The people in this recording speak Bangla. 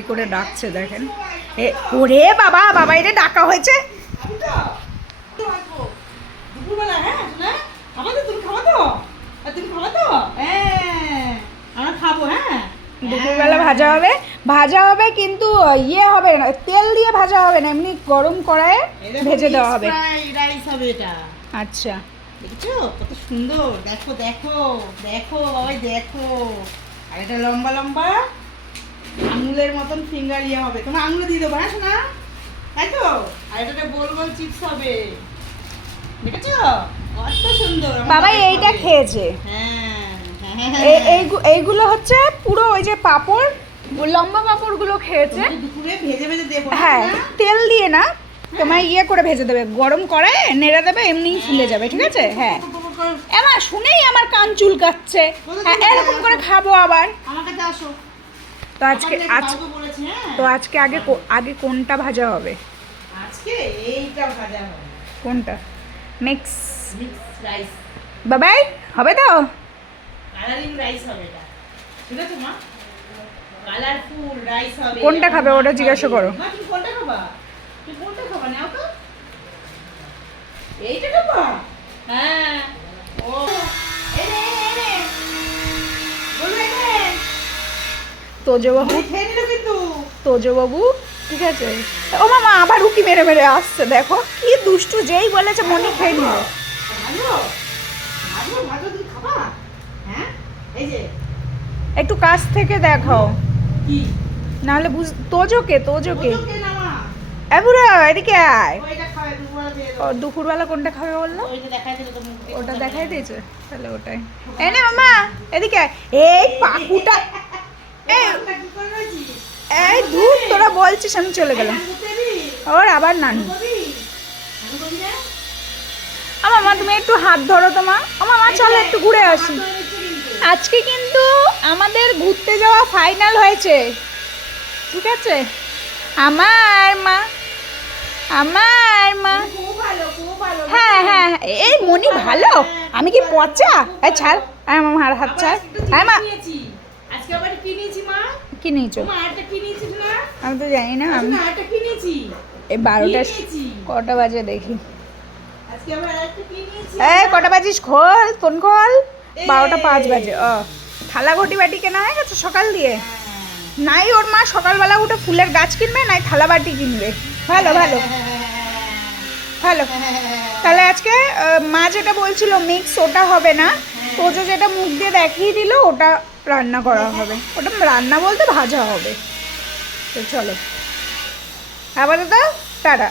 বাবাই করে ডাকছে দেখেন। ওরে বাবা, বাবাই রে ডাকা হয়েছে। দুপুরবেলা হ্যাঁ না খাবো তো, তুমি খাবো তো, তুমি খাবো তো, আমরা খাবো। হ্যাঁ দুপুরবেলা ভাজা হবে কিন্তু ইয়ে হবে না, তেল দিয়ে ভাজা হবে না, এমনি গরম কড়াইয়ে ভেজে দেওয়া হবে। রাইস হবে এটা। আচ্ছা, দেখছো কত সুন্দর, দেখো দেখো দেখো বাবাই দেখো। আর এটা লম্বা লম্বা আঙুলের মতন ফিঙ্গার ইয়ে হবে, তোমার আঙুলে দিয়ে দেবো হ্যাঁ শোনা, তাই তো। আর এটা গোল গোল চিপস হবে, দেখেছো কত সুন্দর। বাবাই এইটা খেয়েছে। এইগুলো হচ্ছে পুরো ওই যে পাঁপড়, লম্বা পাঁপড়গুলো খেয়েছে। দুপুরে ভেজে ভেজে দেবো হ্যাঁ, তেল দিয়ে না, তোমার ইয়ে করে ভেজে দেবে, গরম কড়াইয়ে নেড়ে দেবে, এমনিই ফুলে যাবে, ঠিক আছে। হ্যাঁ এমা শুনেই আমার কান চুলকাচ্ছে। হ্যাঁ এরকম করে খাবো আবার। আমার কাছে আসো। তো আজকে আগে কোনটা ভাজা হবে? আজকে এইটা ভাজা হবে। কোনটা? মিক্স রাইস বাবাই হবে তো? কালারিং রাইস হবে এটা, ঠিক আছে মা, কালারফুল রাইস হবে। কোনটা খাবে ওটা জিজ্ঞাসা করো। মা তুমি কোনটা খাবা? তুমি কোনটা খাবা নাও তো, এইটা খাবা? হ্যাঁ ও এনে এনে বলো এনে তোজো বাবু, খেয়ে নিলো কিন্তু। তোজো বাবু ঠিক আছে। ও মামা আবার উকি মেরে মেরে আসছে, দেখো কি দুষ্টু, যেই বলেছে মনি খেয়ে নিল। ভালো ভালো ভালো, তুমি খাবা? হ্যাঁ এই যে একটু কাছ থেকে দেখাও, কি নাহলে তোজোকে ওকে না মা, বুড়া এদিকে আয়। ওইটা খাবে দুপুরবেলা দিয়ে ও দুপুরবেলা কোনটা খাবে বললো? ওইটা দেখাই দিল তো মুখ দিয়ে। ওটা দেখাই দিয়েছে, তাহলে ওটাই এনে মামা এদিকে আয়। এই পাকুটা, এই দূর, তোরা বলছিস আমি চলে গেলাম। ওর আবার নানু। মামা তুমি একটু হাত ধরো তো মা। মামা চলো একটু ঘুরে আসি। আজকে কিন্তু আমাদের ঘুরতে যাওয়া ফাইনাল হয়েছে, ঠিক আছে। আমার মা হ্যাঁ হ্যাঁ, এই মনি ভালো, আমি কি পচা? এই ছাড়, আমার হাত ছাড়। হ্যাঁ মা আজকে আবার কি নিয়েছি মা? কি নিয়েছো? মা এটা কি নিয়েছি না? আমি তো জানি না। আমি না এটা কি নিয়েছি? এই 12টা কটা বাজে দেখি। আজকে আবার আরেকটা কি নিয়েছি? এই কটা বাজিস, খোল ফোন খোল। 12টা 5 বাজে। ও থালা ঘটি বাটি কেনা হয়ে গেছে সকাল দিয়ে? নাই ওর মা সকালবেলা উঠে ফুলের গাছ কিনবে, নাই থালা বাটি কিনবে। ভালো ভালো ভালো। তাহলে আজকে মা যেটা বলছিল মিক্স, ওটা হবে না। তোজো যেটা মুখ দিয়ে দেখিয়ে দিল ওটা রান্না করা হবে। ওটা রান্না বলতে ভাজা হবে। তো চলো আপাতত টাটা।